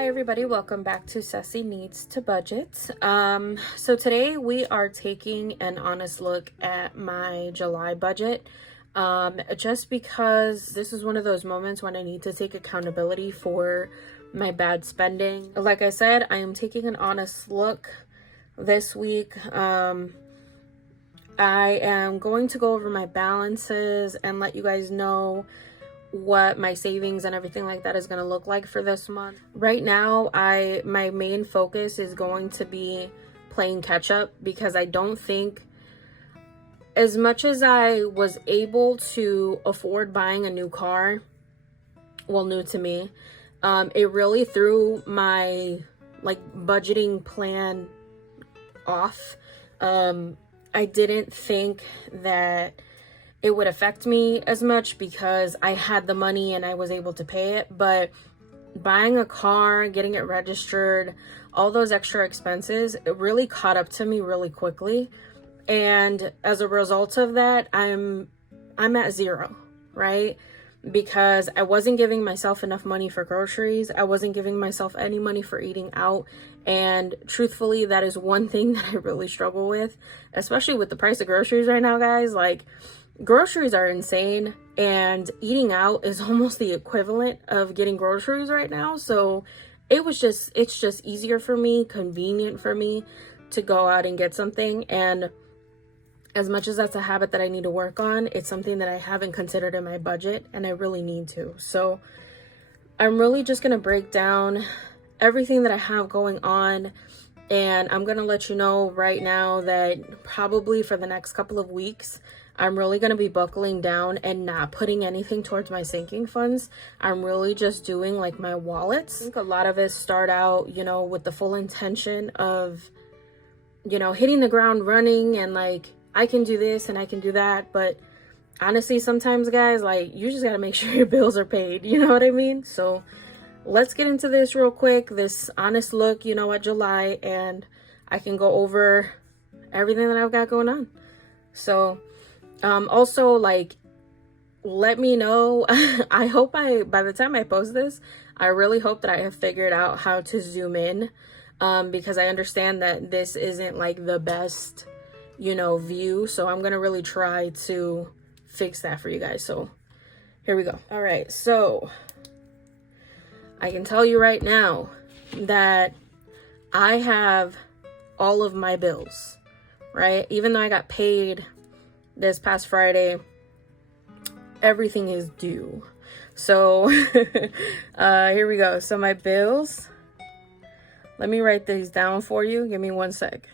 Hi everybody, welcome back to Sassy Needs to Budget. So today we are taking an honest look at my July budget. Just because this is one of those moments when I need to take accountability for my bad spending. Like I said, I am taking an honest look this week. I am going to go over my balances and let you guys know what my savings and everything like that is going to look like for this month. Right now, my main focus is going to be playing catch up, because I don't think, as much as I was able to afford buying a new car, well, new to me, it really threw my budgeting plan off. I didn't think that it would affect me as much because I had the money and I was able to pay it. But buying a car, getting it registered, all those extra expenses, it really caught up to me really quickly. And as a result of that, I'm at zero, right? Because I wasn't giving myself enough money for groceries. I wasn't giving myself any money for eating out. And truthfully, that is one thing that I really struggle with, especially with the price of groceries right now, guys. Groceries are insane, and eating out is almost the equivalent of getting groceries right now. So it's just easier for me, convenient for me to go out and get something. And as much as that's a habit that I need to work on, it's something that I haven't considered in my budget, and I really need to. So I'm really just going to break down everything that I have going on. And I'm going to let you know right now that probably for the next couple of weeks, I'm really going to be buckling down and not putting anything towards my sinking funds. I'm really just doing my wallets. I think a lot of us start out, with the full intention of, hitting the ground running and I can do this and I can do that. But honestly, sometimes, guys, you just got to make sure your bills are paid. You know what I mean? So let's get into this real quick, this honest look, at July, and I can go over everything that I've got going on. So also, let me know. I hope by the time I post this, I really hope that I have figured out how to zoom in, because I understand that this isn't the best, view. So I'm going to really try to fix that for you guys. So here we go. All right. So I can tell you right now that I have all of my bills, right? Even though I got paid this past Friday, everything is due. So here we go. So my bills, let me write these down for you. Give me one sec.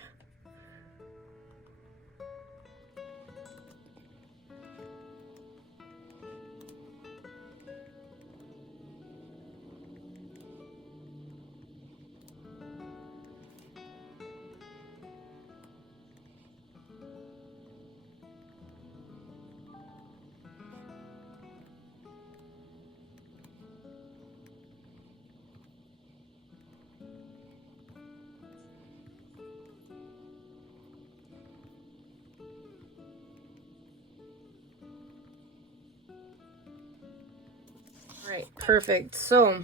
All right, perfect. So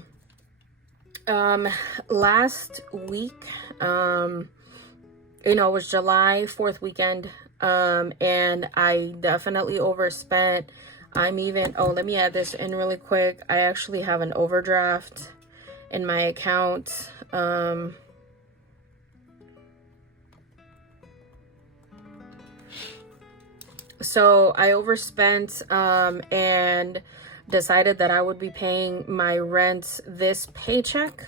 last week, it was July 4th weekend, and I definitely overspent. Let me add this in really quick. I actually have an overdraft in my account. So I overspent, and decided that I would be paying my rent this paycheck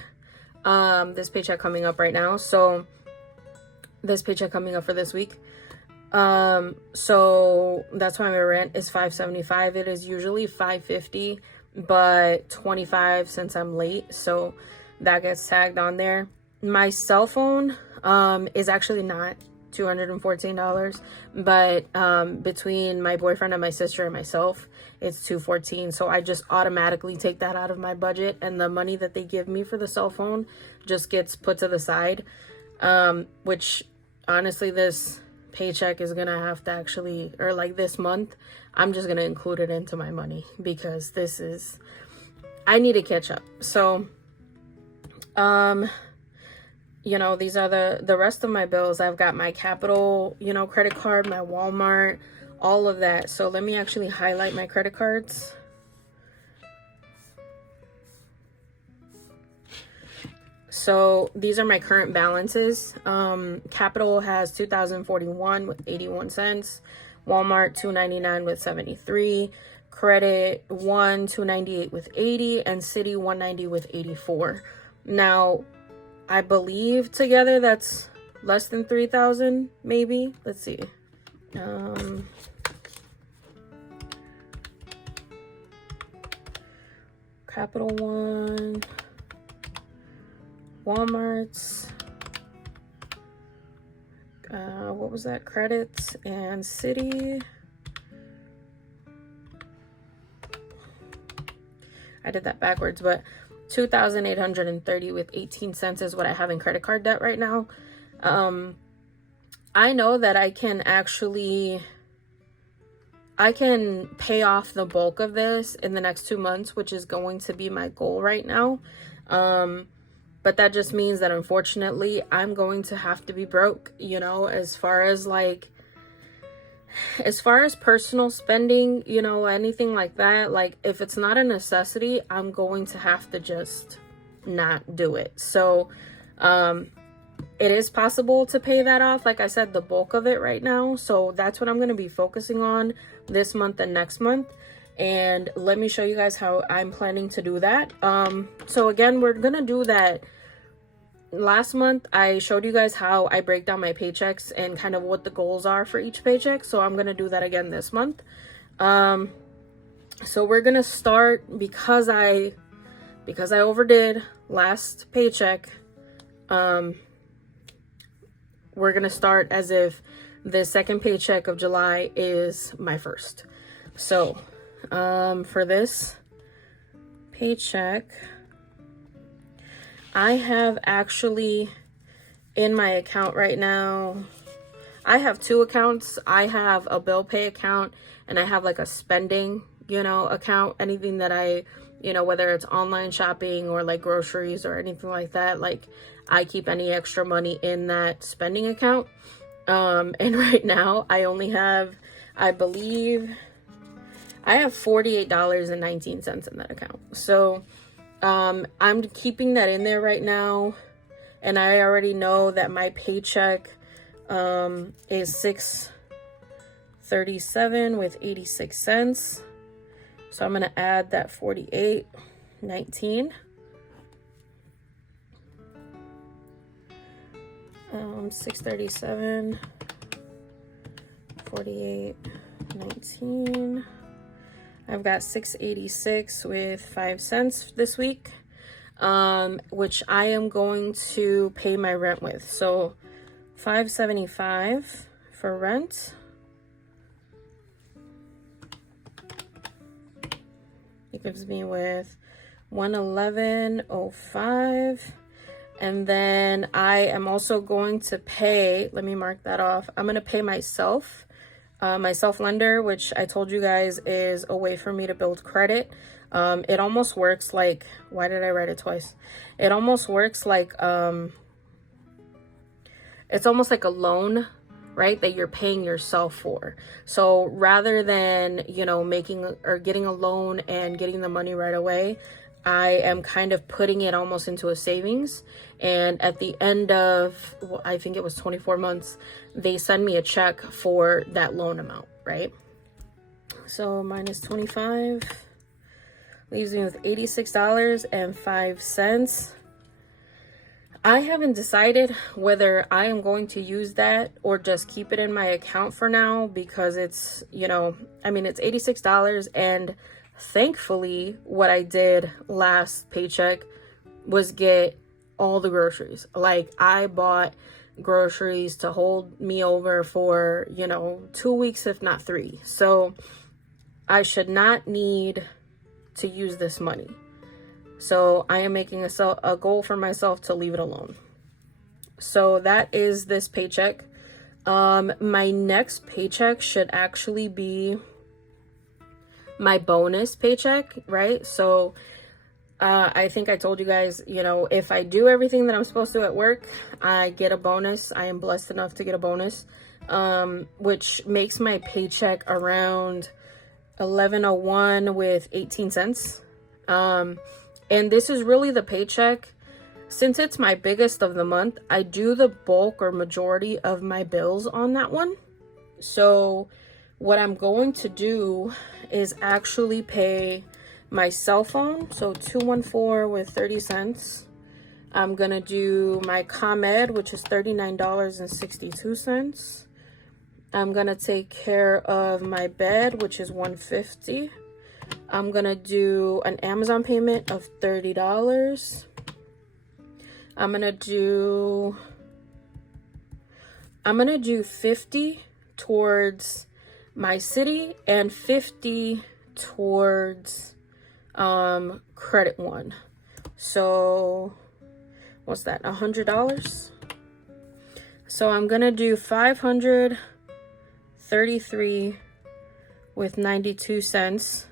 coming up right now. So this paycheck coming up for this week. So that's why my rent is $575. It is usually $550, but $25 since I'm late. So that gets tagged on there. My cell phone, is actually not $214, but between my boyfriend and my sister and myself, it's $214. So I just automatically take that out of my budget, and the money that they give me for the cell phone just gets put to the side, which honestly, this paycheck is gonna have to actually, or this month, I'm just gonna include it into my money, because I need to catch up. So You know, these are the rest of my bills. I've got my Capital, you know, credit card, my Walmart, all of that. So let me actually highlight my credit cards. So these are my current balances. Capital has $2,041 with 81 cents. Walmart $299 with 73. Credit One $298 with 80, and Citi $190 with 84. Now, I believe together that's less than 3,000, maybe. Let's see. Capital One, Walmart's, what was that? Credits and Citi. I did that backwards, but 2,830 with 18 cents is what I have in credit card debt right now. I know that I can pay off the bulk of this in the next 2 months, which is going to be my goal right now. But that just means that unfortunately I'm going to have to be broke, you know, as far as personal spending, you know, anything like that. Like, if it's not a necessity, I'm going to have to just not do it. So, it is possible to pay that off. Like I said, the bulk of it right now. So that's what I'm going to be focusing on this month and next month. And let me show you guys how I'm planning to do that. So again, we're going to do that. Last month, I showed you guys how I break down my paychecks and kind of what the goals are for each paycheck. So I'm going to do that again this month. So we're going to start, because I overdid last paycheck. We're going to start as if the second paycheck of July is my first. So, for this paycheck, I have actually in my account right now, I have two accounts. I have a bill pay account and I have like a spending, you know, account. Anything that I, you know, whether it's online shopping or like groceries or anything like that, like I keep any extra money in that spending account. And right now I only have, I believe I have $48.19 in that account. So, I'm keeping that in there right now. And I already know that my paycheck, is $637 with 86 cents. So I'm going to add that $48.19. 637, 48.19. I've got 686 with 5 cents this week, which I am going to pay my rent with. So $5.75 for rent. It gives me with $111.05. And then I am also going to pay, let me mark that off. I'm going to pay myself, my self-lender, which I told you guys is a way for me to build credit. It almost works like, why did I write it twice? It almost works like, it's almost like a loan, right? That you're paying yourself for. So rather than, you know, making or getting a loan and getting the money right away, I am kind of putting it almost into a savings. And at the end of, well, I think it was 24 months, they send me a check for that loan amount, right? So minus 25 leaves me with $86.05. I haven't decided whether I am going to use that or just keep it in my account for now, because it's, you know, I mean, it's $86, and thankfully what I did last paycheck was get all the groceries. Like, I bought groceries to hold me over for, you know, 2 weeks, if not 3. So I should not need to use this money. So I am making a goal for myself to leave it alone. So that is this paycheck. My next paycheck should actually be my bonus paycheck, right? So I think I told you guys, you know, if I do everything that I'm supposed to at work, I get a bonus. I am blessed enough to get a bonus, which makes my paycheck around 11.01 with 18 cents. And this is really the paycheck. Since it's my biggest of the month, I do the bulk or majority of my bills on that one. So what I'm going to do is actually pay my cell phone, so 214 with 30 cents. I'm gonna do my ComEd, which is $39.62. I'm gonna take care of my bed, which is $150. I'm gonna do an Amazon payment of $30. I'm gonna do 50 towards my city and 50 towards credit one. So what's that, $100? So I'm gonna do 533 with 92 cents.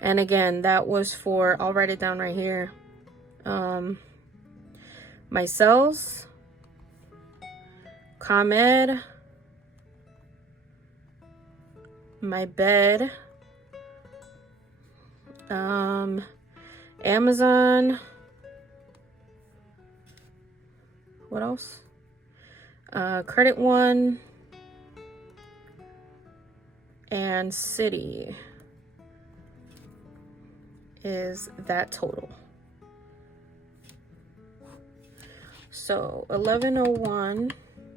And again, that was for, I'll write it down right here, my cells, ComEd, my bed, Amazon, what else? Credit one, and city is that total. So 11.01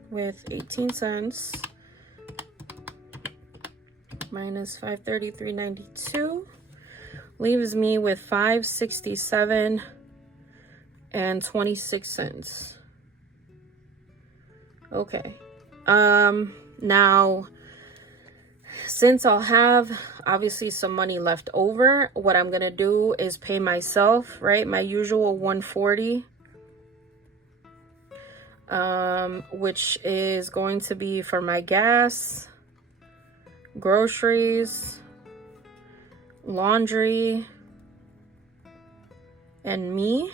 with 18 cents minus 533.92 leaves me with 567 and 26 cents. Okay. Now, since I'll have obviously some money left over, what I'm gonna do is pay myself, right? My usual 140, which is going to be for my gas, groceries, laundry, and me.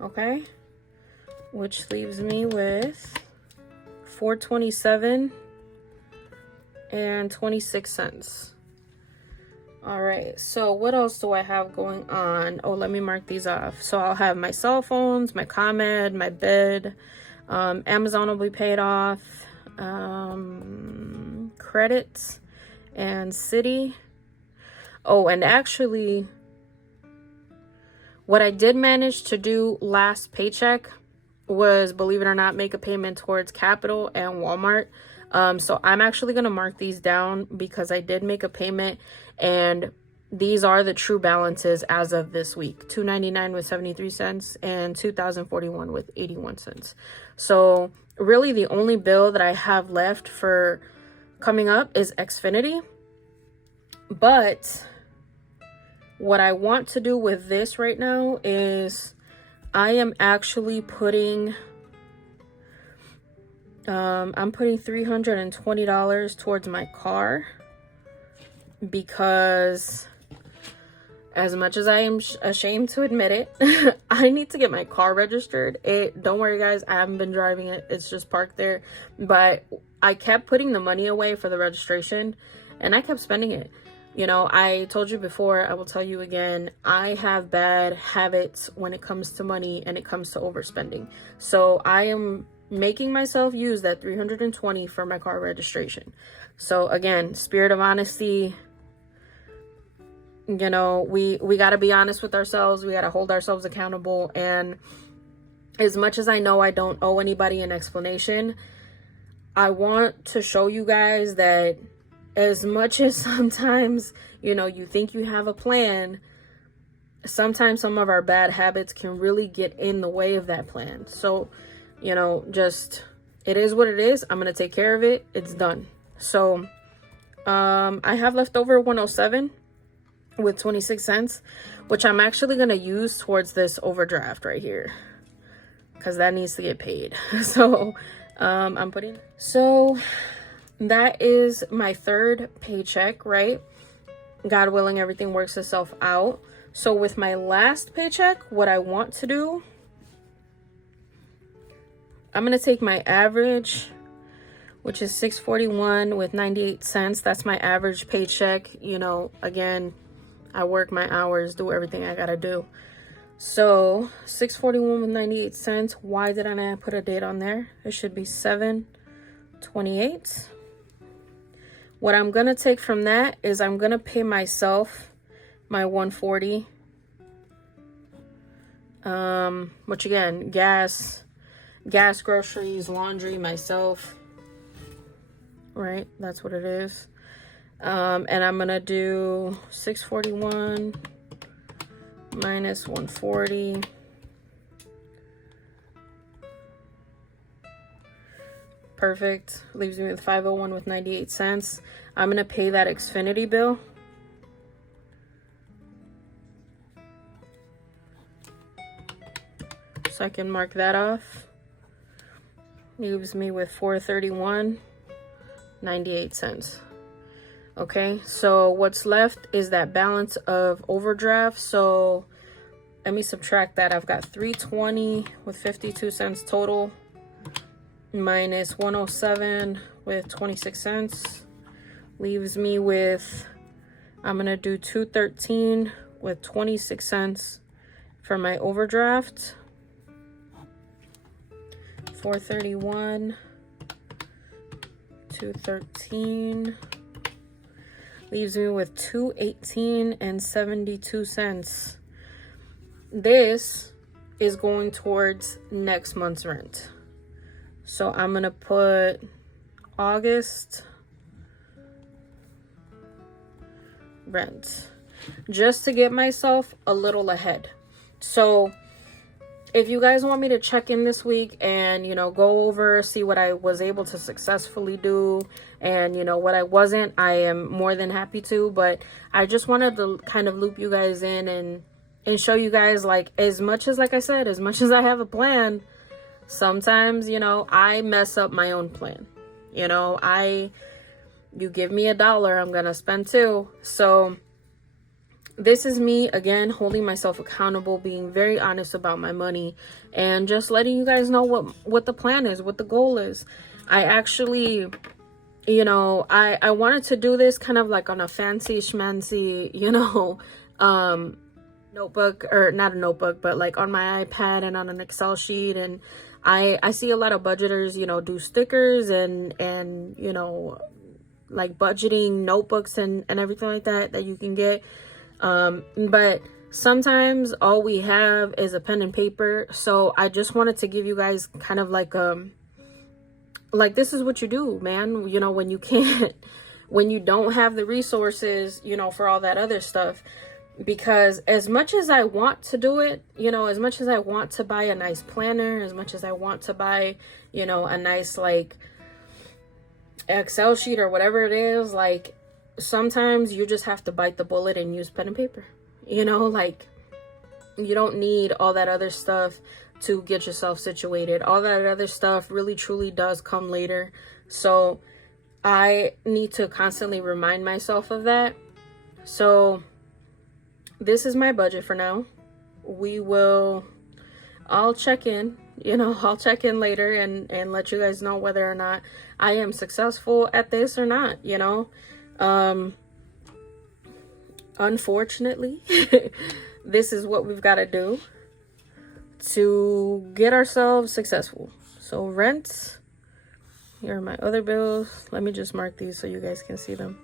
Okay, which leaves me with 427 and 26 cents. All right, so what else do I have going on? Oh, let me mark these off. So I'll have my cell phones, my ComEd, my bed, Amazon will be paid off, credits, and city. Oh, and actually, what I did manage to do last paycheck was, believe it or not, make a payment towards Capital and Walmart. So I'm actually going to mark these down because I did make a payment, and these are the true balances as of this week: $299 with 73 cents and $2,041 with 81 cents. So really the only bill that I have left for coming up is Xfinity. But what I want to do with this right now is I am actually putting I'm putting $320 towards my car, because as much as I am ashamed to admit it, I need to get my car registered. Don't worry guys, I haven't been driving it, it's just parked there, but I kept putting the money away for the registration and I kept spending it. You know, I told you before, I will tell you again, I have bad habits when it comes to money and it comes to overspending. So I am making myself use that $320 for my car registration. So again, spirit of honesty, you know, we got to be honest with ourselves. We got to hold ourselves accountable. And as much as I know I don't owe anybody an explanation, I want to show you guys that as much as sometimes, you know, you think you have a plan, sometimes some of our bad habits can really get in the way of that plan. So, you know, just, it is what it is. I'm going to take care of it. It's done. So, I have left over 107 with 26 cents, which I'm actually going to use towards this overdraft right here, because that needs to get paid. So, I'm putting, so that is my third paycheck, right? God willing, everything works itself out. So with my last paycheck, what I want to do, I'm going to take my average, which is $6.41 with 98 cents. That's my average paycheck. You know, again, I work my hours, do everything I got to do. So $6.41 with 98 cents. Why did I not put a date on there? It should be 7/28. What I'm going to take from that is I'm going to pay myself my $140. Which again, gas, groceries, laundry, myself, right? That's what it is. And I'm gonna do 641 minus 140. Perfect. Leaves me with 501 with 98 cents. I'm gonna pay that Xfinity bill. So I can mark that off. Leaves me with 431 98 cents. Okay, so what's left is that balance of overdraft. So let me subtract that. I've got 320 with 52 cents total, minus 107 with 26 cents. Leaves me with, I'm gonna do 213 with 26 cents for my overdraft. 431, 213, leaves me with 218 and 72 cents. This is going towards next month's rent. So I'm gonna put August rent just to get myself a little ahead. So if you guys want me to check in this week and, you know, go over, see what I was able to successfully do and, you know, what I wasn't, I am more than happy to. But I just wanted to kind of loop you guys in and show you guys, like, as much as, like I said, as much as I have a plan, sometimes, you know, I mess up my own plan. You know, you give me $1, I'm going to spend $2. So this is me, again, holding myself accountable, being very honest about my money, and just letting you guys know what the plan is, what the goal is. I actually, you know, I wanted to do this kind of like on a fancy schmancy, you know, notebook, or not a notebook, but like on my iPad and on an Excel sheet. And I see a lot of budgeters, you know, do stickers and you know, like budgeting notebooks and everything like that you can get. But sometimes all we have is a pen and paper. So I just wanted to give you guys kind of like this is what you do, man. You know, when you can't, when you don't have the resources, you know, for all that other stuff. Because as much as I want to do it, you know, as much as I want to buy a nice planner, as much as I want to buy, you know, a nice like Excel sheet or whatever it is, like, sometimes you just have to bite the bullet and use pen and paper. You know, like, you don't need all that other stuff to get yourself situated. All that other stuff really truly does come later. So I need to constantly remind myself of that. So this is my budget for now. I'll check in, you know, I'll check in later and let you guys know whether or not I am successful at this or not, you know. Unfortunately, this is what we've got to do to get ourselves successful. So rent, here are my other bills. Let me just mark these so you guys can see them.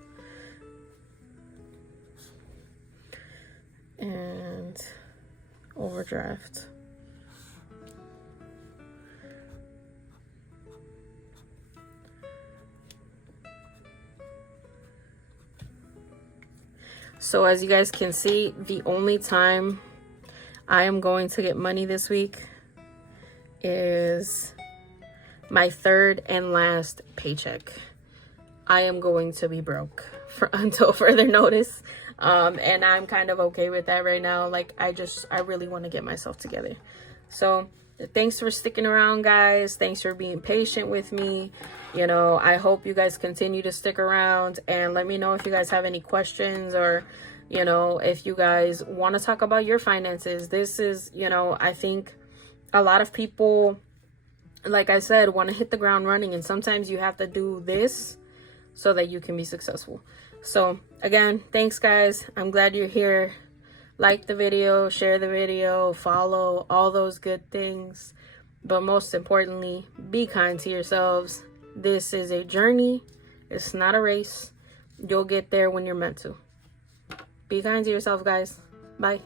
And overdraft. So as you guys can see, the only time I am going to get money this week is my third and last paycheck. I am going to be broke until further notice. And I'm kind of okay with that right now. Like, I really want to get myself together. So thanks for sticking around, guys. Thanks for being patient with me. You know, I hope you guys continue to stick around, and let me know if you guys have any questions, or, you know, if you guys want to talk about your finances. This is, you know, I think a lot of people, like I said, want to hit the ground running, and sometimes you have to do this so that you can be successful. So again, thanks guys. I'm glad you're here. Like the video, share the video, follow, all those good things. But most importantly, be kind to yourselves. This is a journey. It's not a race. You'll get there when you're meant to. Be kind to yourself, guys. Bye.